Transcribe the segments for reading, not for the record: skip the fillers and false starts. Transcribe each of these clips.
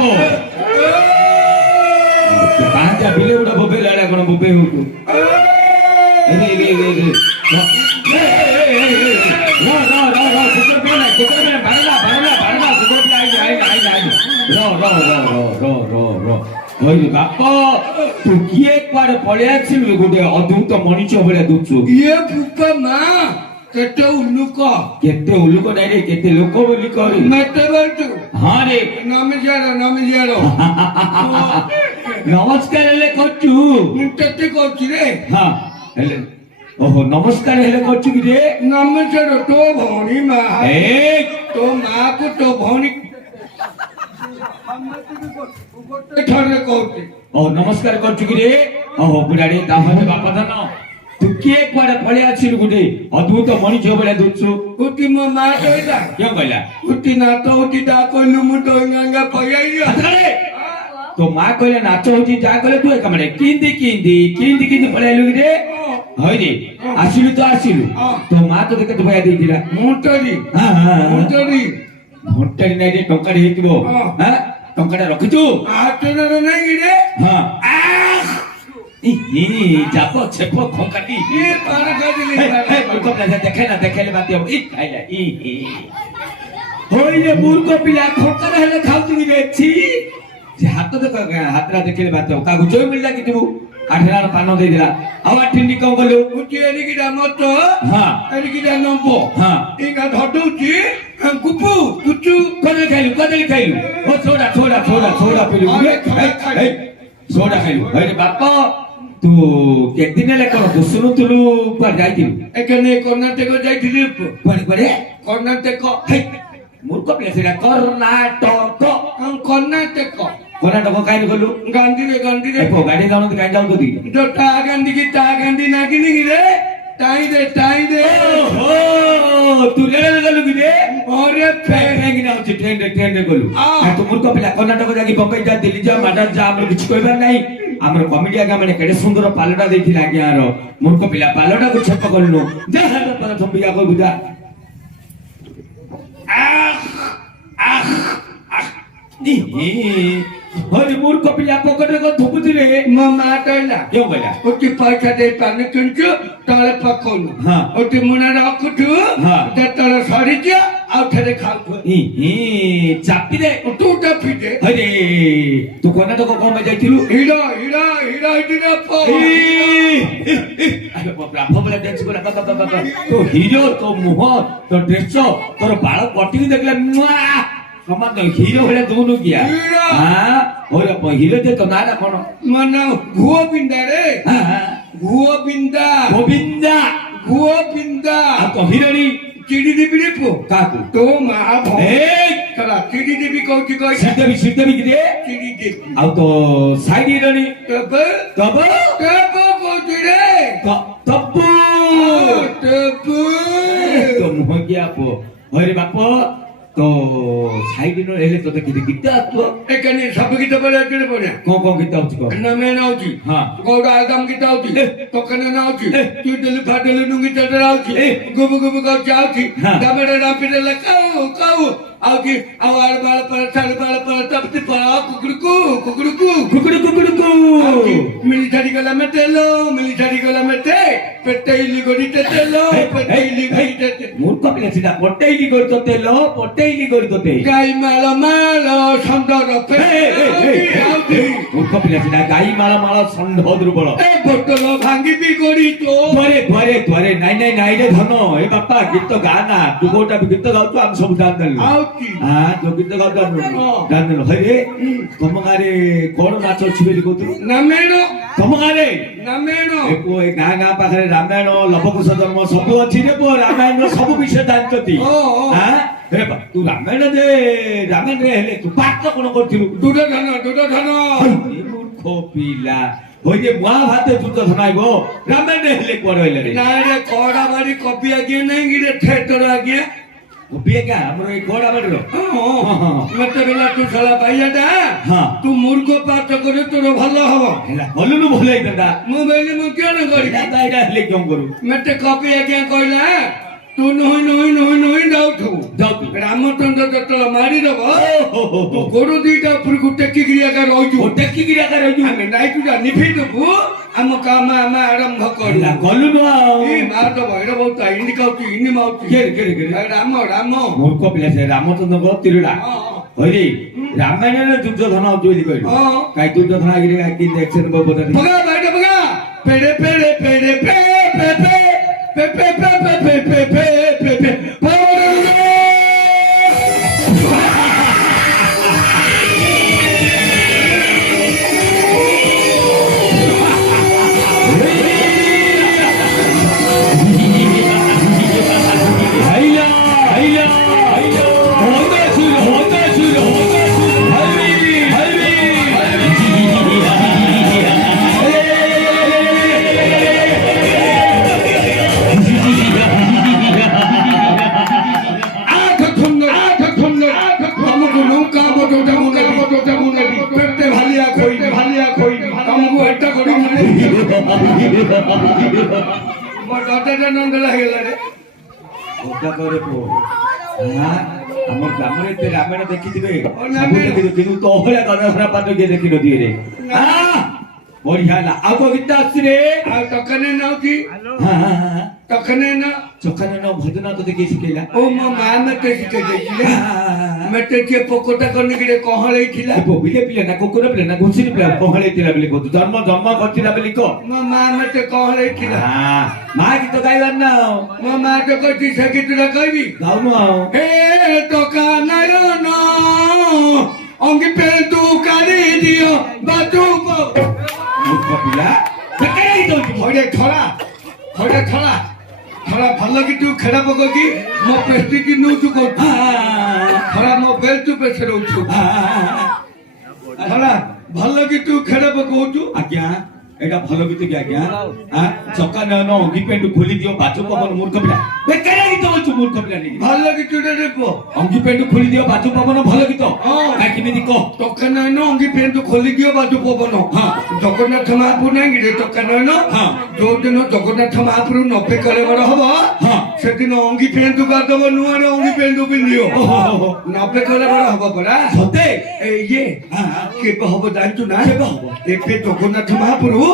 ବାପ ପାଞ୍ଚ ବିଲେ ଗୋଟେ ବୋବେଇ ଲାଡା କଣ ବୋବେଇ ହଉଛୁ ବାପ ତୁ କିଏ କୁଆଡେ ପଳେଇ ଆସିଲୁ ଗୋଟେ ଅଦ୍ଭୁତ ମଣିଷ ଭଳିଆ ଦୁଛୁ ଇଏ ଭୂକ ମା କେତେ ଉଲୁକ ନାଇଁ ରେ କେତେ ଲୋକ ବୋଲି କରୁ ମତେ ବଲୁ ହଁ ରେ ନମିଯାର ନମସ୍କାର ହେଲେ କରୁଛୁ ମୁଁ କେତେ କହୁଛି ରେ ହଁ ହେଲେ ଓହୋ ନମସ୍କାର ହେଲେ କରୁଛୁ କି ରେ ନମିଯାର ତୋ ଭଉଣୀ ମା ତୋ ମା କୁ ତୋ ଭଉଣୀ ଥରେ କହୁଛି ଓ ନମସ୍କାର କରୁଛୁ କି ରେ ଓହୋ ବୁଢାଡି ତାହେଲେ ବାପା ଧାନ ତୁ କିଏ କୁଆଡେ ପଳେଇ ଆସିଲୁ ଗୋଟେ ଅଦ୍ଭୁତ ମଣିଷ ଭଳିଆ ଦୁଛୁ ଉଠି ମୋ ମା କହିଲା କିଏ କହିଲା ଉଠି ନାଚ ଉଠି ତା କହିଲୁ ମୁଁ ତ ଗାଙ୍ଗା ପଳେଇ ତୋ ମା କହିଲା ନାଚ ହଉଛି ଯାହା କହିଲେ ତୁ ଏକା ମାନେ କିନ୍ତି ପଳେଇଲୁ କି ରେ ହଇରେ ଆସିଲୁ ତ ଆସିଲୁ ତୋ ମା ତୋତେ କେତେ ଭୟା ଦେଇଥିଲା ମୁଣ୍ଟରି ଘଣ୍ଟାରେ ନାଇଁ ରେ ଟଙ୍କାଟେ ହେଇଥିବ ଟଙ୍କାଟା ରଖିଛୁ ଆଟଣର ନାଇଁ ରେ ହଁ ଚାପ ଛେପ ଖଙ୍କାଟି ଦେଖେଇଲେ ବାତି ହବ ଖାଇଲା ହଇରେ ମୂର୍ଖ ପିଲା ଖଙ୍କାର ହେଲେ ଖାଉଛୁ କି ହାତ ହାତଟା ଦେଖେଇଲେ ବାତି ହବ କାହାକୁ ଜୟ ମିଳିଲା କି ତୁ ଆଠେଣାର ପାନ ଦେଇଥିଲା ଆଉ ଆଠିଣ୍ଡି କଣ କଲୁ ଏରିକିଟା ମତ ହଁ ଏରିକିଟା ନମ୍ବ ହଁ ଏଇକା ଧଟଉଛି କୁପୁ କୁଚୁ କଦଳୀ ଖାଇଲୁ ଓ ଛୋଡା ପିଲୁ ଛୋଡା ଖାଇଲୁ ହଇରେ ବାପ ତୁ କେତେ ଦିନ ହେଲେ କଣ ଶୁଣୁଥିଲୁ କୁଆଡେ ଯାଇଥିଲୁ ଏখানে କର୍ଣ୍ଣାଟକ ଯାଇଥିଲି କୁଆଡେ କର୍ଣ୍ଣାଟକ ମୂର୍ଖ ପିଲା ସେଇଟା କର୍ଣ୍ଣାଟକ କାହିଁକି ଗଲୁ ଗାନ୍ଧୀରେ ଗାଡି ଯାଉନନ୍ତି କାହିଁକି ଯାଉଛନ୍ତି ତା ଗାନ୍ଧୀ ନାଗିନି ରେ ଟାଇ ଦେ ତୁ ରେଳରେ ଗଲୁ କି ରେ ଅରେ ଟ୍ରେନରେ ଗଲୁ ତୁ ମୂର୍ଖ ପିଲା କର୍ଣ୍ଣାଟକ ଯାଇକି ବମ୍ବେ ଯା ଦିଲ୍ଲୀ ଯା ମାଡ୍ରାସ ଯା ଆମର କିଛି କହିବାର ନାହିଁ ଆମର କମିଟି ଆଜ୍ଞା ମାନେ କେଡେ ସୁନ୍ଦର ପାଲଟା ଦେଇଥିଲା ଆଜ୍ଞା ମୂର୍ଖ ପିଲା ପାଲଟାକୁ ଛେପ କରିନୁ ଥମ୍ବିକା କହିବୁ ଯା ହରି ମୂର୍ଖ ପିଲା ପକେଟରେ କଣ ଧୁପୁଥିଲେ ମୋ ମା କହିଲା କେଉଁ କହିଲା ଓଟି ପଇସା ଦେଇ ପାନି କିଣିଛୁ ତଳେ ପକଉନୁ ଓଟି ମୁଣା ରଖୁଛୁ ଯେତେବେଳେ ସରିଯିବ ଆଉ ଥରେ ଖାଉଛୁ ଚାପି ଦେ ତୁ ଚାପି ଦେ ହରେ ତୁ କର୍ଣ୍ଣାଟକ କଣ ପାଇଁ ଯାଇଥିଲୁ ହିରୋ ତୋ ହିରୋ ତୋ ମୁହଁ ତୋ ଡ୍ରେସ ତୋର ବାଳ କଟିକି ଦେଖିଲେ ସମାନ ହିରୋ ଭଳିଆ ଦଉନୁ କିଆ ହିରୋ ଯେ ତୋ ନାଁ କଣ ମାନେ ଘୁଅ ବିନ୍ଦା ରେ ଗୋବିନ୍ଦା ତୋ ହିରୋଣି ଚିଡି ଦେବି ରେ ପୁଅ କାହାକୁ ତୋ ମା ଚିଡି ଦେବି କହୁଛି ଶ୍ରୀଦେବୀ କି ରେ ଚିଡି ଦେବି ଆଉ ତୋ ସାଇଡ ହିରୋଣି କହୁଛି ରେ ତବୁ ତୋ ମୁହଁ କିଆ ପୁଅ ହରେ ବାପ तो साइड नो हेले तो किते गीत आतो एकने सब गीत बोले केने बोले कोन गीत आउची को नमे नाउची हां गौड़ा आदम गीत आउची तो कने नाउची तू दिल फाटल नुंगी चढ़ आउची गुब का जाउची दबड़े रापिडे लकाऊ आउची आवार बाल पर छाल बाल पर तपति पा कुकुड़कू मिलिटारी गला मेटे पेटेइली गोडी तेलो मूर्ख पिला सिधा पोटेइली गोडी तोते गाई माल सुंदर मूर्ख पिला सिधा गाई माल षंढ दुर्बल बोतल भांगी भी गोडी तो द्वारे नाई रे धन ए बापा गीत गाना तू गोटा गीत गाउछु हम सब जान तो गीत गाउछु जान हरे तुम गारे कोन नाच अछि बेली कोतु नामेण तुम गारे नामेण एको ए गागा पाखरे रामायण लवकुश जन्म सब अछि रे पो रामायण सब विषय जानचती हां हे बा तू रामायण रे हेले तू पाठ कोन करथिलु दुर्योधन मूर्ख पिला होइजे महाभारत युद्ध धनाइबो रामायण रे हेले कोड होइले रे ना रे कोडा बारी कॉपी आगे नहीं गिरे थिएटर आगे कॉपी का हमरो ए कोडा बारी रो मते बेला तू साला भाईयाटा हां तू मूर्ख पाठ करे तोर भलो हबो हेला बोलुनु भलाई दंदा मोबाइल में केन करी दादा हेले क्यों करू मते कॉपी आगे कहला ତୁ ନଇଁ ଯାଉଥିବୁ ଯାଉଛୁ ରାମଚନ୍ଦ୍ର ଯେତେବେଳେ ମାରିଦବ ଓହୋ ତୁ ଗୋଡ ଦିଟା ଉପରକୁ ଟେକିକିରି ଏକା ରହିଛୁ ଟେକିକିରି ଆକା ରହିଛୁ ଆମେ ନାଇଟୁଟା ନିଭେଇ ଦେବୁ ଆମ କାମ ଆମେ ଆରମ୍ଭ କରିବୁ ଗଲୁ ନୁ ଆଉ ଏଇ ମାରିଦବ ଏଇଟା ବହୁତ ଇନି ଖାଉଛି ଇନି ମାଉଛି ରାମ ରାମ ମୂର୍ଖ ପିଲା ସେ ରାମଚନ୍ଦ୍ରଙ୍କ ତିରୁଡା କହିଲି ରାମାୟଣରେ ଦୁର୍ଯୋଧନ ହଉଛି ବୋଲି କହିଲି କାଇଁ ଦୁର୍ଯୋଧନ ଆଗରେ କାଇଁ ଦେଖছেন ବୋଧେ ବଗା ଭାଇଟା ବଗା ପେଡେ ପେଡେ ପେଡେ ପେ ପେ ପେ ପେ ପେ ପେ ପେ ପେ ପେ ପେ ପେ ପେ ଆମ ଗ୍ରାମରେ ଏତେ ରାମାୟଣ ଦେଖିଥିବେ କିନ୍ତୁ ତ ଅଭଳିଆ ଗଣହରା ପାଦ କିଏ ଦେଖିନଥିବେ ରେ ବଢିଆ ହେଲା ଆଉ କୋଉ ଗୀତ ଆସୁଛି ରେ ଆଉ ଟକନେ ନାଉଛି ଟକନେ ନା ଚକାନ ଭଜନ ତତେ କିଏ ଶିଖେଇଲା ଓ ମୋ ମା ମତେ ଶିଖେଇ ଦେଇଥିଲେ ମତେ କିଏ ପୋକଟା କରିକିରେ କହଳେଇଥିଲା ବିଲେ ପିଲା ନା କୁକୁର ପିଲା ନା ଘୁଷିରି ପିଲା କହଳେଇଥିଲା ବୋଲି କହୁଛୁ ଜନ୍ମ କରିଥିଲା ବୋଲି କହ ମୋ ମା ମତେ କହଳେଇଥିଲା ମା ଗୀତ ଗାଇବାର ନା ମୋ ମା ତ କହିଛି ସେ ଗୀତଟା କହିବି ଗାଉନୁ ଆଉ ହେ ଟକା ନୟନ ଅଙ୍ଗି ପେ ତୁ କାରି ଦିଅ ବାତୁ ମୂର୍ଖ ପିଲା ହଇରେ ଥରା ଥରା ଭଲ କି ତୁ ଖେଳ ପକଉଛି ମୋ ପେଷ୍ଟିକି ନଉଛୁ କହୁଛୁ ଥରା ମୋ ବେଲ୍ ତୁ ପେସେ ରହୁଛୁ ଥରା ଭଲ କି ତୁ ଖେଳ ପକଉଛୁ ଆଜ୍ଞା ଏଇଟା ଭଲ ଗୀତ କି ଆଜ୍ଞା ଚକା ନୟନ ଅଙ୍ଗି ପେଣ୍ଟ ଖୋଲି ଦିଅ ବାଚ ପବନ ମୂର୍ଖ ପିଲା ବେକାରିଆ ଗୀତ ହଉଛୁ ମୂର୍ଖ ପିଲା ନେଇକି ଭଲ ଗୀତଟେ ରେ ପୁଅ ଅଙ୍ଗି ପେଣ୍ଟ ଖୋଲି ଦିଅ ବାଚ ପବନ ଭଲ ଗୀତ କେମିତି କହ ଟକା ନୟନ ଅଙ୍ଗି ପେଣ୍ଟ ଖୋଲି ଦିଅ ବାଜୁ ପବନ ଜଗନ୍ନାଥ ମହାପ୍ରଭୁ ନାଇଁ ରେ ଟକା ନୟନ ଯୋଉଦିନ ଜଗନ୍ନାଥ ମହାପ୍ରଭୁ 90 କଳେବର ହବ ସେଦିନ ଅଙ୍ଗି ପେଣ୍ଟ କରିଦବ ନୂଆରେ ଅଙ୍ଗି ପେଣ୍ଟ ପିନ୍ଧିବ 90 କଳେବର ହବ ପରା ସତେ ଇଏ କେବେ ହବ ଜାଣିଛୁ ନା ଏବେ ଜଗନ୍ନାଥ ମହାପ୍ରଭୁ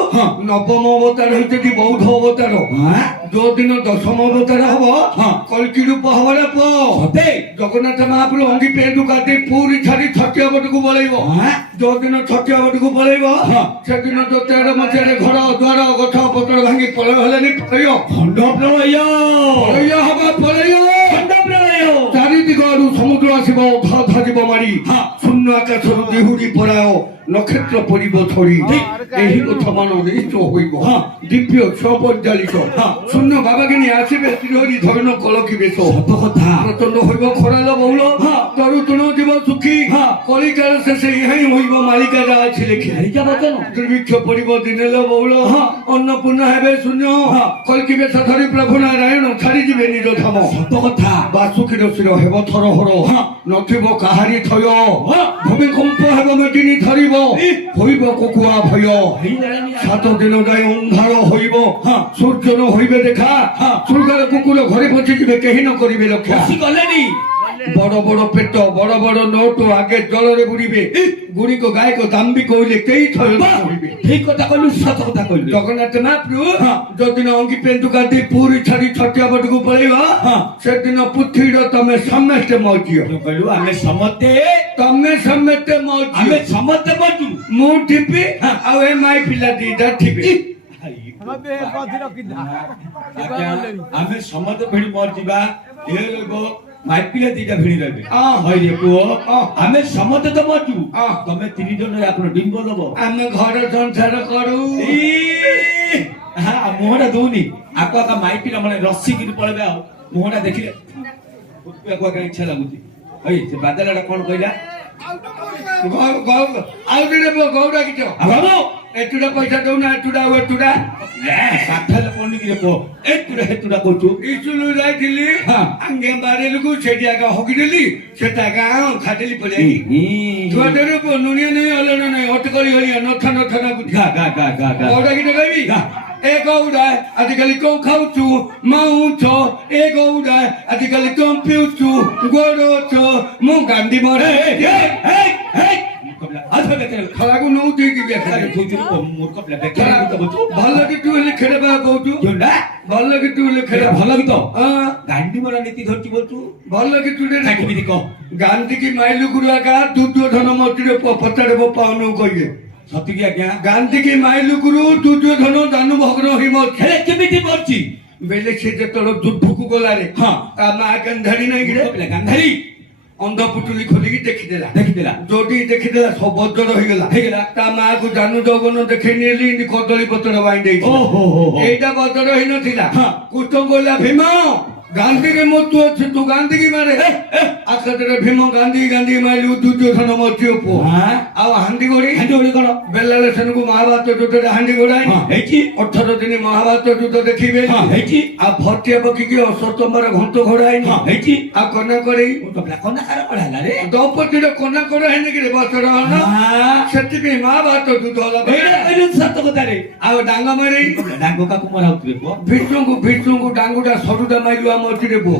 ନବମ ଅବତାର ହେଇଛନ୍ତି ବୌଦ୍ଧ ଅବତାର ଯୋଉଦିନ ଦଶମ ଅବତାର ହବ କଳ୍କି ରୂପ ହବ ନା ପୁଅ ଜଗନ୍ନାଥ ମହାପ୍ରଭୁ ଅଙ୍ଗି ପେଣ୍ଟ ଗାଧେଇ ପୁରୀ ଛାଡି ଛତିଆ ବଟକୁ ପଳେଇବ ଯୋଉଦିନ ଛତିଆ ବଟକୁ ପଳେଇବ ସେଦିନ ଦ୍ୱିତୀୟ ମସିହାରେ ଘର ଦ୍ୱାର ଗଛ ପତ୍ର ଭାଙ୍ଗି ପଳେଇ ହେଲେନି ପଳେଇବ ଖଣ୍ଡ ପ୍ରଳୟ ହବ ପଳେଇବ ଚାରିଦିଗରୁ ସମୁଦ୍ର ଆସିବ ଧାଯିବ ମାରି ଶୂନ୍ୟ ଆକାଶରୁ ଦେହୁରି ପରାୟ ନକ୍ଷତ୍ର ପଡ଼ିବ ଛଡ଼ି ଏହି କଥା ମାନ ନିଶ୍ଚୟ ହୋଇବ ଦିବ୍ୟ ସପରିଚାଳିତ ଶୂନ୍ୟ ବାବାଗିନୀ ଆସିବେ ତ୍ରିହରି ଧରଣ କଳକି ବେଶ ପ୍ରଚଣ୍ଡ ହୋଇବ ଖରାଲ ବହୁଳ ତରୁତୁଣ ଯିବ ସୁଖୀ କଳିକାର ଶେଷ ଏହା ହିଁ ହୋଇବ ମାଳିକା ଯାହା ଅଛି ଲେଖି ଦୁର୍ଭିକ୍ଷ ପଡ଼ିବ ଦିନେଲ ବହୁଳ ଅନ୍ନପୂର୍ଣ୍ଣ ହେବେ ଶୂନ୍ୟ କଳକି ବେଶ ଧରି ପ୍ରଭୁ ନାରାୟଣ ଛାଡ଼ିଯିବେ ନିଜ ଧାମ ବାସୁକୀର ଶିର ହେବ ଥର ହର ନଥିବ କାହାରି ଥୟ ଭୂମିକମ୍ପ ହେବ ମେଦିନୀ ଧରିବ ହୋଇବ କୁକୁଆ ଭୟ 7 ଦିନ ଯାଏ ଅନ୍ଧାର ହୋଇବ ସୂର୍ଯ୍ୟ ନ ହୋଇବେ ଦେଖା ସୁରକାର କୁକୁର ଘରେ ପଶିଯିବେ କେହି ନ କରିବେ ରକ୍ଷା ବଡ ବଡ ପେଟ ବଡ ବଡ ନୋଟ ଆଗେ ଜଳରେ ବୁଡିବେ ଗୁଡିକ ଗାୟକ ଦାମ୍ବି କହିଲେ କେହି ଥୟ କହିବେ ଠିକ କଥା କହିଲୁ ସତ କଥା କହିଲୁ ଜଗନ୍ନାଥ ମହାପ୍ରଭୁ ଯୋଉଦିନ ଅଙ୍ଗି ପେଣ୍ଟୁ ଗାଧି ପୁରୀ ଛାଡି ଛତିଆ ବଟକୁ ପଳେଇବ ସେଦିନ ପୃଥିବୀର ତମେ ସମସ୍ତେ ମଜିବ କହିଲୁ ଆମେ ସମସ୍ତେ ତମେ ସମସ୍ତେ ଆମେ ସମସ୍ତେ ମଜୁ ମୁଁ ଥିବି ଆଉ ଏ ମାଇ ପିଲା ଦିଟା ଥିବେ ଆମେ ସମସ୍ତେ ଭିଡି ମରିଯିବା ଏ ଲୋକ ମାଇପିଲା ଦିଟା ଭିଡି ରହିବେ ହଇରେ ପୁଅ ଆମେ ସମସ୍ତେ ତ ମଜୁ ତମେ 3 ଜଣ ଆପଣ ଡିମ୍ବ ଦବ ଆମେ ଘର ସଂସାର କରୁ ମୁହଁଟା ଦଉନି ଆକୁ ଆକା ମାଇପିଲା ମାନେ ରସିକିରି ପଳେଇବେ ଆଉ ମୁହଁଟା ଦେଖିଲେ ଇଚ୍ଛା ଲାଗୁଛି ହଇ ସେ ବାଦଲଟା କଣ କହିଲା ଆଉ ଦିନେ ଗୌଡ଼ା କିଛି ଏତୁଟା ପଇସା ଦଉନା ଏତୁଟା ଆଉ ଏତୁଟା ସାଠାଲେ ପଡିକିରେ ପୁଅ ଏତୁଟା କହୁଛୁ ଇସୁଲୁ ଯାଇଥିଲି ଆଙ୍ଗେ ବାରେଲକୁ ସେଠି ଆଗା ହଗିଦେଲି ସେଟା ଗାଁ ଖାଦେଲି ପଳେଇ ଛୁଆଟାରେ নুনিয়া নেই অলনা নাই অটকলি হইয়া নথা নথা না বুঝা গা গা গা গা গৌড়া কিটা কইবি ଏ ଗୌରା ଆଜିକାଲି କଣ ଖାଉଛୁ ମାଉଛ ଏ ଗୌରା ଆଜିକାଲି କଣ ପିଉଛୁ ଗୋଡଛ ମୁଁ ଗାଣ୍ଡି ମରେ ଖରାକୁ ନଉଛୁ ଭଲ କି ତୁ ହେଲେ ଖେଳିବା କହୁଛୁ ଭଲ କି ତୁ ହେଲେ ଖେଳ ଭଲ ଗୀତ ହଁ ଗାଣ୍ଡି ମରା ନୀତି ଧରିଛି ବୋଲଛୁ ଭଲ କି ତୁ କେମିତି କହ ଗାନ୍ଧୀ କି ମାଇଲୁ ଗୁରୁ ଆକା ଦୁର୍ଯ୍ୟୋଧନ ମୂର୍ତ୍ତିରେ ପଚାରିବ ପାଉନୁ କହିବେ ସତିକି ଆଜ୍ଞା ଗାନ୍ଧୀ କି ମାଇଲୁ ଗୁରୁ ଦୁର୍ଯ୍ୟୋଧନ ଦାନୁ ଭଗ୍ନ ହିମତ ହେଲେ କେମିତି କରୁଛି ବେଲେ ସେ ଯେତେବେଳେ ଯୁଦ୍ଧକୁ ଗଲାରେ ହଁ ତା ମା ଗାନ୍ଧାରୀ ନାଇଁ କିରେ ପିଲା ଗାନ୍ଧାରୀ ଅନ୍ଧ ପୁଟୁଲି ଖୋଲିକି ଦେଖିଦେଲା ଦେଖିଥିଲା ଯୋଉଠି ଦେଖିଦେଲା ସବୁ ବଜ୍ର ହେଇଗଲା ହେଇଗଲା ତା ମା କୁ ଜାନୁ ଯୌବନ ଦେଖେଇ ନେଲି ଏମିତି କଦଳୀ ପତ୍ର ବାଇଁ ଦେଇଛି ଓହୋ এইটা বদর হইনথিলা হ্যাঁ। কুষ্ণ কইলা ভীম গান্ধীকে মৃত্যু আছে তু গান্ধী কি মারে আকাশের ভীম গান্ধী গান্ধী মাইলু দুর্যোধন মৃত্যু পো হ্যাঁ ଆଉ ହାଣ୍ଡି ଗୋଡି ହାଣ୍ଡି ଓଳି କଣ ବେଲାରେ ସେନକୁ ମହାଭାରତ ଯୁଦ୍ଧରେ ହାଣ୍ଡି ଗୋଡାଇ ହଁ ହେଇଛି 18 ଦିନ ମହାଭାରତ ଯୁଦ୍ଧ ଦେଖିବେ ହଁ ହେଇଛି ଆଉ ଭଟିଆ ପକିକି ଅଶ୍ୱତମ୍ବର ଘଣ୍ଟ ଘୋଡାଇ ହଁ ହେଇଛି ଆଉ କନା କରେଇ ତ ପିଲା କନା କାର ପଢା ହେଲା ରେ ଦ୍ରୌପଦୀର କନା କରା ହେଇନି କିରେ ବସର ହନ ହଁ ସେଥିପାଇଁ ମହାଭାରତ ଯୁଦ୍ଧ ହେଲା ଏଇଟା କହିଲୁ ସତ କଥା ରେ ଆଉ ଡାଙ୍ଗ ମାରେଇ ଡାଙ୍ଗ କାକୁ ମରାଉଥିବେ ପୁଅ ଭୀଷ୍ମଙ୍କୁ ଡାଙ୍ଗୁଟା ସରୁଟା ମାଇଲୁ ଆମ ଏଥିରେ ପୁଅ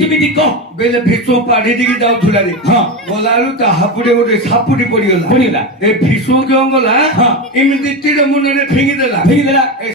କେମିତି କହ ବେଲେ ଭୀଷ୍ମ ପାଢି ଦେଇକି ଯାଉଥିଲା ରେ ହଁ ଗଲାରୁ ତା ହାପୁଡେ ଗୋଟେ ସାପୁଟି ପଡିଗଲା ପଡିଗଲା ଏ ଭୀଷ୍ମ ଯୋଉ ଗଲା ହଁ ଏମିତି ତୀର ମୁନରେ ଫିଙ୍ଗି ଦେଲା ଫିଙ୍ଗିଦେଲା